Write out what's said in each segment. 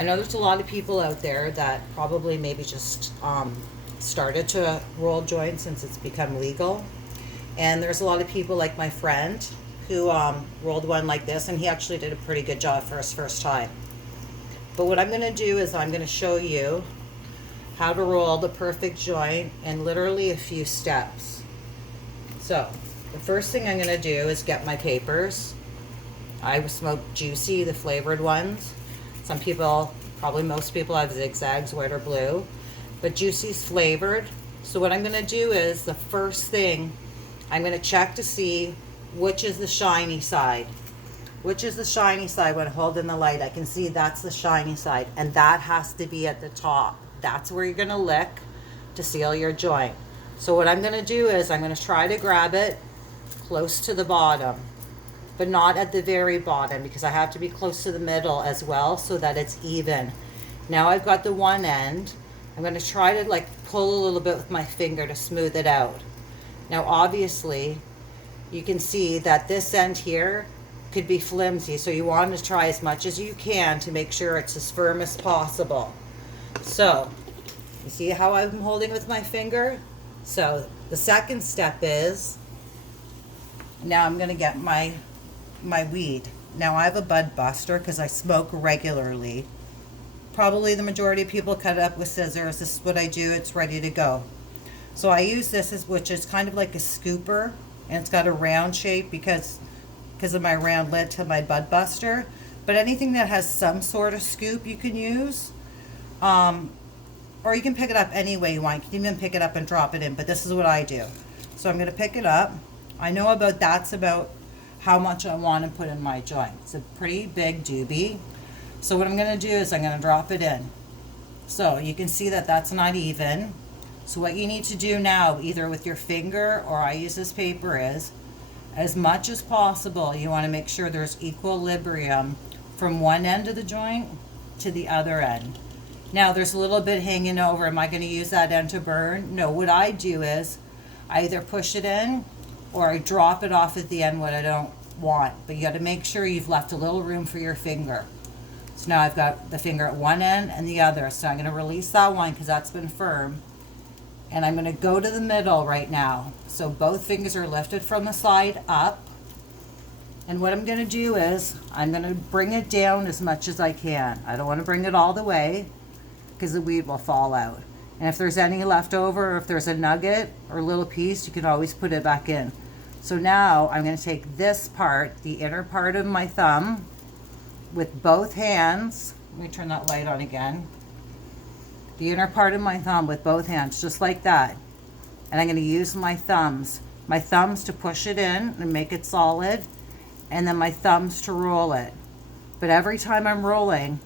I know there's a lot of people out there that probably maybe just started to roll joints since it's become legal. And there's a lot of people like my friend who rolled one like this, and he actually did a pretty good job for his first time. But what I'm going to do is I'm going to show you how to roll the perfect joint in literally a few steps. So the first thing I'm going to do is get my papers. I smoke Juicy, the flavored ones. Some people, probably most people, have zigzags, white or blue, but Juicy's flavored. So what I'm going to do is the first thing, I'm going to check to see which is the shiny side. Which is the shiny side. When I hold in the light, I can see that's the shiny side, and that has to be at the top. That's where you're going to lick to seal your joint. So what I'm going to do is I'm going to try to grab it close to the bottom, but not at the very bottom, because I have to be close to the middle as well so that it's even. Now I've got the one end. I'm going to try to like pull a little bit with my finger to smooth it out. Now obviously you can see that this end here could be flimsy, so you want to try as much as you can to make sure it's as firm as possible. So you see how I'm holding with my finger? So the second step is, now I'm going to get my weed. Now I have a bud buster because I smoke regularly. Probably the majority of people cut it up with scissors. This is what I do. It's ready to go. So I use this, which is kind of like a scooper, and it's got a round shape because of my round lid to my bud buster. But anything that has some sort of scoop you can use. Or you can pick it up any way you want. You can even pick it up and drop it in, but this is what I do. So I'm going to pick it up. I know that's about how much I want to put in my joint. It's a pretty big doobie. So what I'm going to do is I'm going to drop it in. So you can see that that's not even. So what you need to do now, either with your finger or I use this paper, is as much as possible you want to make sure there's equilibrium from one end of the joint to the other end. Now there's a little bit hanging over. Am I going to use that end to burn? No, what I do is I either push it in or I drop it off at the end when I don't want. But you got to make sure you've left a little room for your finger. So now I've got the finger at one end and the other. So I'm going to release that one because that's been firm. And I'm going to go to the middle right now. So both fingers are lifted from the side up. And what I'm going to do is I'm going to bring it down as much as I can. I don't want to bring it all the way because the weed will fall out. And if there's any left over, or if there's a nugget or a little piece, you can always put it back in. So now I'm going to take this part, the inner part of my thumb, with both hands. Let me turn that light on again. The inner part of my thumb with both hands, just like that. And I'm going to use my thumbs to push it in and make it solid, and then my thumbs to roll it. But every time I'm rolling,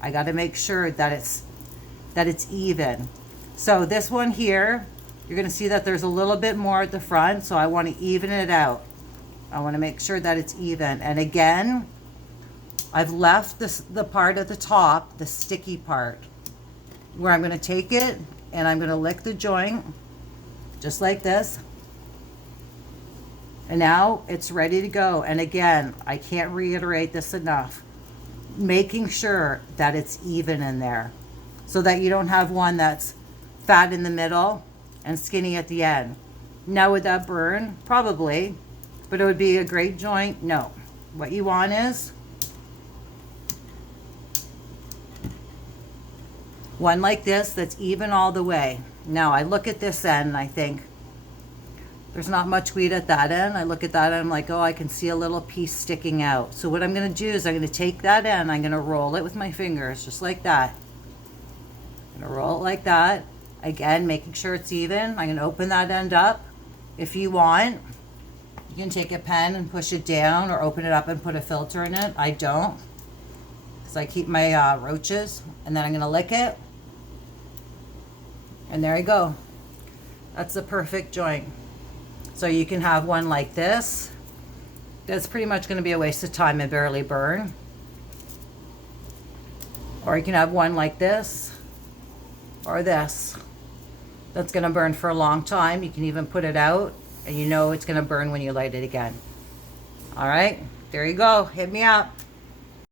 I got to make sure that it's even. So this one here, you're going to see that there's a little bit more at the front, so I want to even it out. I want to make sure that it's even. And again, I've left the part at the top, the sticky part, where I'm going to take it and I'm going to lick the joint just like this. And now it's ready to go. And again, I can't reiterate this enough. Making sure that it's even in there so that you don't have one that's fat in the middle and skinny at the end. Now would that burn? Probably, but it would be a great joint? No. What you want is one like this that's even all the way. Now I look at this end and I think there's not much weed at that end. I look at that and I'm like, oh, I can see a little piece sticking out. So what I'm going to do is I'm going to take that end, I'm going to roll it with my fingers just like that. I'm going to roll it like that. Again, making sure it's even. I'm going to open that end up. If you want, you can take a pen and push it down or open it up and put a filter in it. I don't, because I keep my roaches. And then I'm going to lick it. And there you go. That's the perfect joint. So you can have one like this. That's pretty much going to be a waste of time and barely burn. Or you can have one like this or this. That's going to burn for a long time. You can even put it out and you know it's going to burn when you light it again. All right, there you go. Hit me up.